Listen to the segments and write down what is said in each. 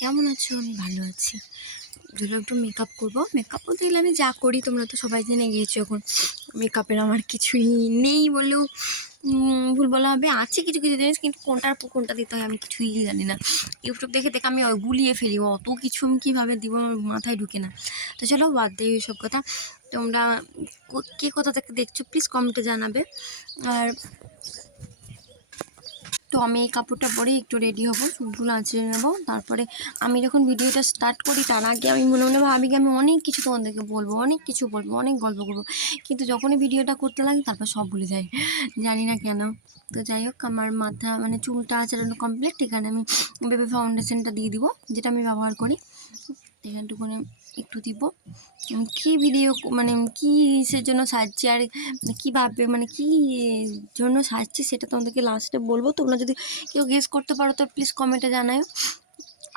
কেমন আছো? আমি ভালো আছি। ধরো একটু মেকআপ করবো। মেকআপ বলতে গেলে আমি যা করি তোমরা তো সবাই জেনে গিয়েছো। এখন মেকআপের আমার কিছুই নেই বললেও ভুল বলা হবে। আছে কিছু কিছু জিনিস, কিন্তু কোনটার পর কোনটা দিতে হয় আমি কিছুই জানি না। ইউটিউব দেখে দেখে আমি গুলিয়ে ফেলি, অত কিছু আমি কীভাবে দিব আমার মাথায় ঢুকে না। তো চলো বাদ দিয়ে এইসব কথা। তোমরা কে কোথা থেকে দেখছো প্লিজ কমেন্টে জানাবে। আর তো আমি এই কাপড়টা পরে একটু রেডি হবো, চুলগুলো আঁচড়ে নেবো। তারপরে আমি যখন ভিডিওটা স্টার্ট করি তার আগে আমি মনে মনে ভাবি কি আমি অনেক কিছু তোমাদেরকে বলবো, অনেক কিছু বলবো, অনেক গল্প করবো, কিন্তু যখনই ভিডিওটা করতে লাগি তারপর সব ভুলে যাই, জানি না কেন। তো যাই হোক, আমার মাথা মানে চুলটা আঁচড়ানো কমপ্লিট। এখানে আমি বেবি ফাউন্ডেশনটা দিয়ে দিব, যেটা আমি ব্যবহার করি। এখানটুকুনে একটু দিব। কী ভিডিও মানে কী কিসের জন্য সাজছি আর কীভাবে মানে কী জন্য সাজছি সেটা তোমাদেরকে লাস্টে বলবো। তোমরা যদি কেউ গেস করতে পারো তো প্লিজ কমেন্টে জানাও।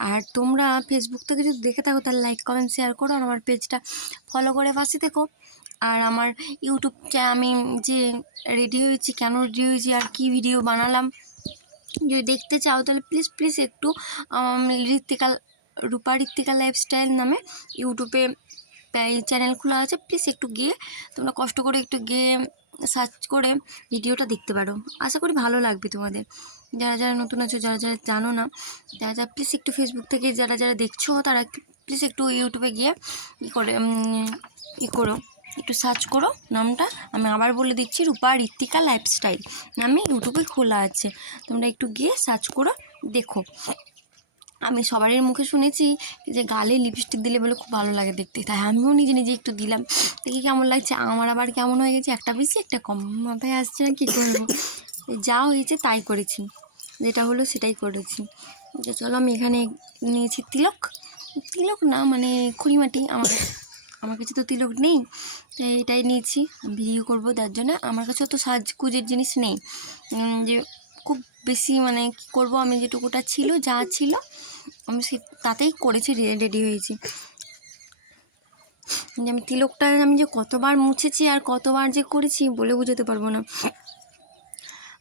আর তোমরা ফেসবুক থেকে যদি দেখে থাকো তাহলে লাইক কমেন্ট শেয়ার করো, আর আমার পেজটা ফলো করে পাশে থেকো। আর আমার ইউটিউবটা আমি যে রেডি হয়েছি, কেন রেডি হয়েছি আর কী ভিডিও বানালাম যদি দেখতে চাও তাহলে প্লিজ প্লিজ একটু রূপা ঋত্বিকা লাইফস্টাইল নামে ইউটিউবে চ্যানেল খোলা আছে। প্লিজ একটু গিয়ে তোমরা কষ্ট করে একটু গিয়ে সার্চ করে ভিডিওটা দেখতে পারো। আশা করি ভালো লাগবে তোমাদের। যারা যারা নতুন আছো, যারা যারা জানো না, যারা যারা প্লিজ একটু ফেসবুক থেকে যারা যারা দেখছো তারা প্লিজ একটু ইউটিউবে গিয়ে করো, একটু সার্চ করো নামটা। আমি আবার বলে দিচ্ছি, রূপা ঋত্বিকা লাইফস্টাইল নামে ইউটিউবে খোলা আছে। তোমরা একটু গিয়ে সার্চ করো, দেখো। আমি সবারই মুখে শুনেছি যে গালে লিপস্টিক দিলে বলে খুব ভালো লাগে দেখতে, তাই আমিও নিজে নিজে একটু দিলাম, দেখি কেমন লাগছে। আমার আবার কেমন হয়ে গেছে, একটা বেশি একটা কম, মাথায় আসছে না কী করবো। যা হয়েছে তাই করেছি, যেটা হলো সেটাই করেছি। চলো, আমি এখানে নিয়েছি তিলক না মানে খুঁড়িমাটি। আমার কাছে তো তিলক নেই, তাই এটাই নিয়েছি। ভিডিও করবো তার জন্য। আমার কাছেও তো সাজগুজের জিনিস নেই যে খুব বেশি মানে কী করবো। আমি যেটুকুটা ছিল যা ছিল আমি তাতেই করেছি, রেডি হয়েছি। আমি তিলকটা আমি যে কতবার মুছেছি আর কতবার যে করেছি বলে বোঝাতে পারবো না।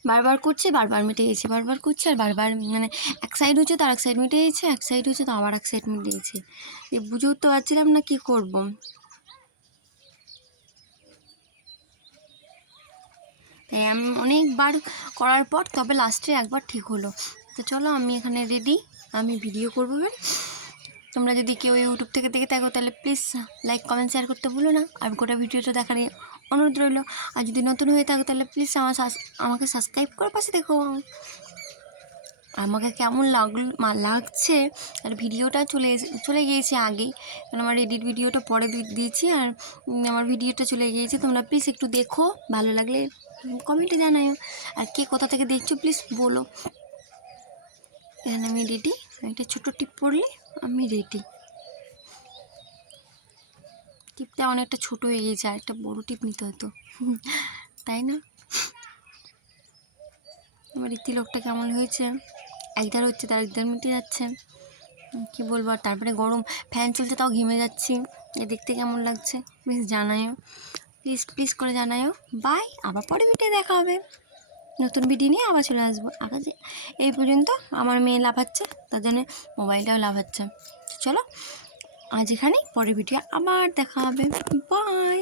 বারবার করছে, বারবার মিটে গেছে, বারবার করছে আর বারবার মানে এক সাইড হচ্ছে তো আর এক সাইড মিটে গেছে, এক সাইড হচ্ছে তো আবার এক সাইড মিটে গেছে। বুঝে উঠতে পারছিলাম না কী করবো। তাই আমি অনেকবার করার পর তবে লাস্টে একবার ঠিক হলো। তো চলো, আমি এখানে রেডি, আমি ভিডিও করবো এবার। তোমরা যদি কেউ ইউটিউব থেকে দেখে থাকো তাহলে প্লিজ লাইক কমেন্ট শেয়ার করতে ভুলো না। আর গোটা ভিডিওটা দেখার অনুরোধ রইল। আর যদি নতুন হয়ে থাকো তাহলে প্লিজ আমাকে সাবস্ক্রাইব করে পাশে দেখো। আমাকে কেমন লাগছে আর ভিডিওটা চলে গিয়েছে আগেই, কারণ আমার এডিট ভিডিওটা পরে দিয়েছি আর আমার ভিডিওটা চলে গিয়েছে। তোমরা প্লিজ একটু দেখো, ভালো লাগলে কমেন্টে জানাও। আর কে কোথা থেকে দেখছো প্লিজ বলো। এখানে আমি রেডি, একটা ছোটো টিপ পরলে আমি রেডি। টিপটা অনেকটা ছোটো হয়ে গিয়েছে, আর একটা বড়ো টিপ নিতে হতো, তাই না? আমার এই তিলকটা কেমন হয়েছে, একদার হচ্ছে তার একদার মিটে যাচ্ছে, কী বলবো। আর তারপরে গরম ফ্যান চলছে তাও ঘেমে যাচ্ছি। দেখতে কেমন লাগছে প্লিজ জানাও, প্লিজ প্লিজ করে জানাও। বাই, আবার পরে ভিডিও দেখা হবে, নতুন ভিডিও নিয়ে আবার চলে আসবো। আবার এই পর্যন্ত আমার মেয়ে লাফাচ্ছে, তার জন্য মোবাইলটাও লাফাচ্ছে। চলো আজ এখানেই, পরের ভিডিও আবার দেখা হবে। বাই।